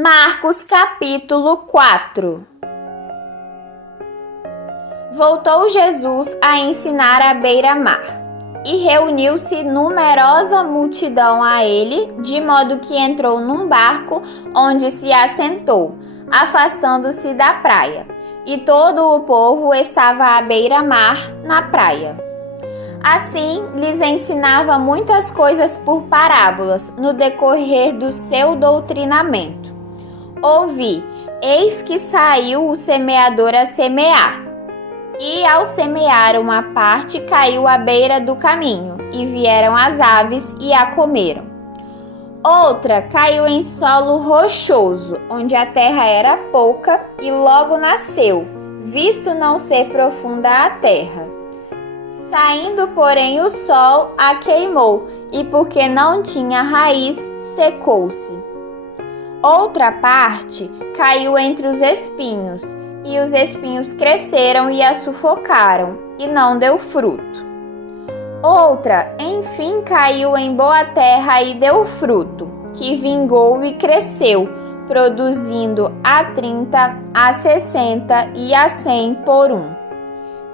Marcos capítulo 4. Voltou Jesus a ensinar à beira-mar, e reuniu-se numerosa multidão a ele, de modo que entrou num barco, onde se assentou, afastando-se da praia, e todo o povo estava à beira-mar, na praia. Assim, lhes ensinava muitas coisas por parábolas, no decorrer do seu doutrinamento. Ouvi, eis que saiu o semeador a semear. E ao semear uma parte, caiu à beira do caminho, e vieram as aves e a comeram. Outra caiu em solo rochoso, onde a terra era pouca, e logo nasceu, visto não ser profunda a terra. Saindo, porém, o sol a queimou, e porque não tinha raiz, secou-se. Outra parte caiu entre os espinhos, e os espinhos cresceram e a sufocaram, e não deu fruto. Outra, enfim, caiu em boa terra e deu fruto, que vingou e cresceu, produzindo a 30, a 60 e a 100 por um.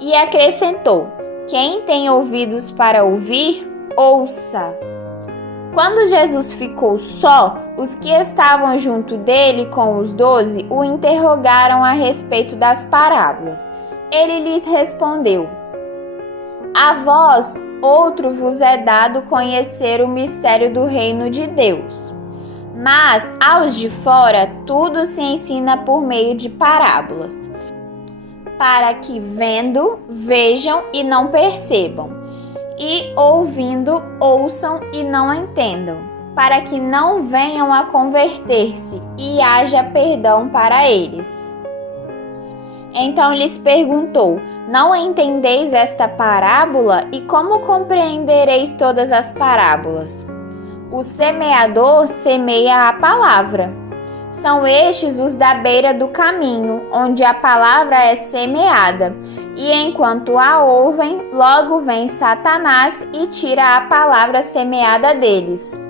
E acrescentou: quem tem ouvidos para ouvir, ouça. Quando Jesus ficou só, os que estavam junto dele com os 12 o interrogaram a respeito das parábolas. Ele lhes respondeu: a vós outro vos é dado conhecer o mistério do reino de Deus. Mas aos de fora tudo se ensina por meio de parábolas, para que vendo, vejam e não percebam, e ouvindo, ouçam e não entendam, para que não venham a converter-se e haja perdão para eles. Então lhes perguntou: não entendeis esta parábola? E como compreendereis todas as parábolas? O semeador semeia a palavra. São estes os da beira do caminho, onde a palavra é semeada, e enquanto a ouvem, logo vem Satanás e tira a palavra semeada deles.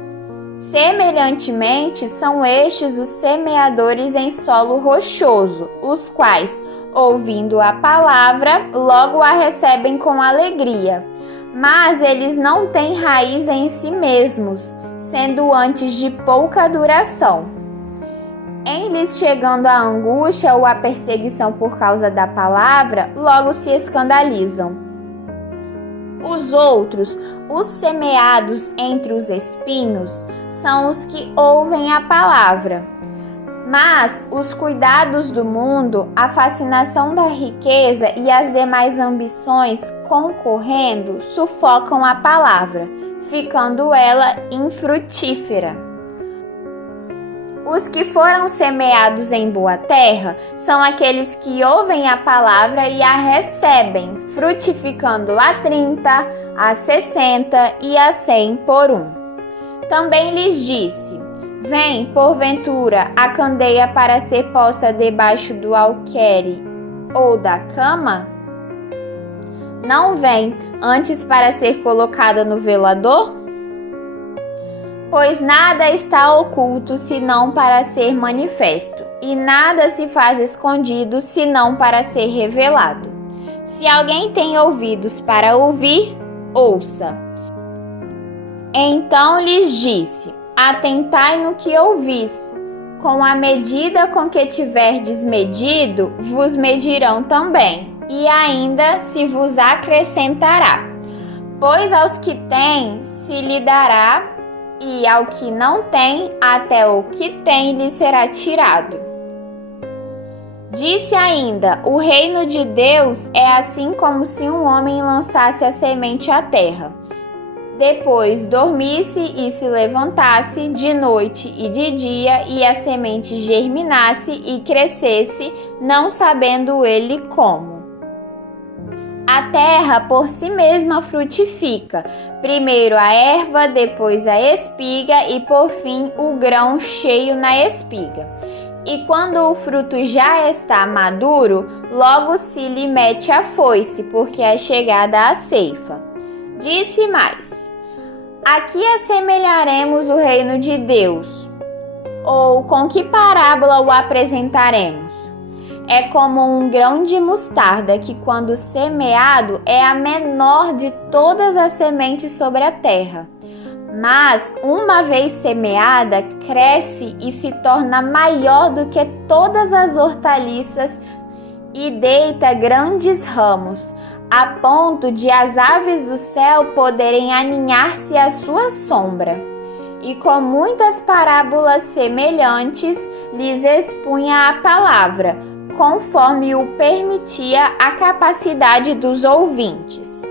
Semelhantemente, são estes os semeadores em solo rochoso, os quais, ouvindo a palavra, logo a recebem com alegria. Mas eles não têm raiz em si mesmos, sendo antes de pouca duração. Em lhes chegando a angústia ou a perseguição por causa da palavra, logo se escandalizam. Os outros, os semeados entre os espinhos, são os que ouvem a palavra. Mas os cuidados do mundo, a fascinação da riqueza e as demais ambições concorrendo, sufocam a palavra, ficando ela infrutífera. Os que foram semeados em boa terra são aqueles que ouvem a palavra e a recebem, frutificando a 30, a 60 e a 100 por um. Também lhes disse: vem, porventura, a candeia para ser posta debaixo do alqueire ou da cama? Não vem, antes para ser colocada no velador? Pois nada está oculto senão para ser manifesto, e nada se faz escondido senão para ser revelado. Se alguém tem ouvidos para ouvir, ouça. Então lhes disse: atentai no que ouvis. Com a medida com que tiverdes medido, vos medirão também, e ainda se vos acrescentará. Pois aos que têm se lhe dará, e ao que não tem, até o que tem lhe será tirado. Disse ainda: o reino de Deus é assim como se um homem lançasse a semente à terra. Depois dormisse e se levantasse de noite e de dia, e a semente germinasse e crescesse, não sabendo ele como. A terra por si mesma frutifica, primeiro a erva, depois a espiga e por fim o grão cheio na espiga. E quando o fruto já está maduro, logo se lhe mete a foice, porque é chegada a ceifa. Disse mais: aqui assemelharemos o reino de Deus. Ou com que parábola o apresentaremos? É como um grão de mostarda que, quando semeado, é a menor de todas as sementes sobre a terra. Mas, uma vez semeada, cresce e se torna maior do que todas as hortaliças e deita grandes ramos, a ponto de as aves do céu poderem aninhar-se à sua sombra. E com muitas parábolas semelhantes lhes expunha a palavra, conforme o permitia a capacidade dos ouvintes.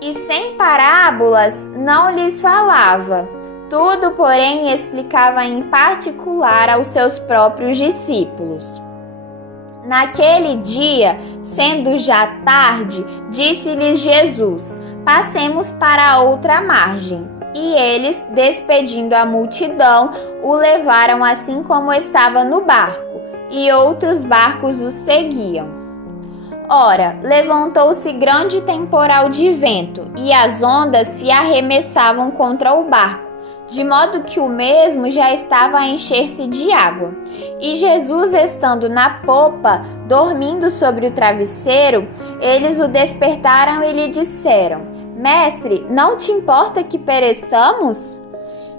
E sem parábolas não lhes falava, tudo, porém, explicava em particular aos seus próprios discípulos. Naquele dia, sendo já tarde, disse-lhes Jesus: passemos para a outra margem. E eles, despedindo a multidão, o levaram assim como estava no barco, e outros barcos o seguiam. Ora, levantou-se grande temporal de vento, e as ondas se arremessavam contra o barco, de modo que o mesmo já estava a encher-se de água. E Jesus, estando na popa, dormindo sobre o travesseiro, eles o despertaram e lhe disseram: Mestre, não te importa que pereçamos?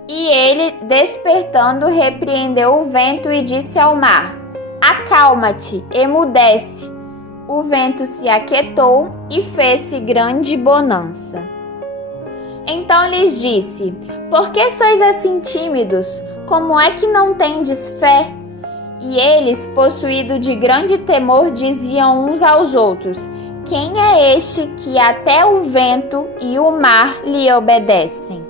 E ele, despertando, repreendeu o vento e disse ao mar: Acalma-te, emudece. O vento se aquietou e fez-se grande bonança. Então lhes disse: Por que sois assim tímidos? Como é que não tendes fé? E eles, possuídos de grande temor, diziam uns aos outros: Quem é este que até o vento e o mar lhe obedecem?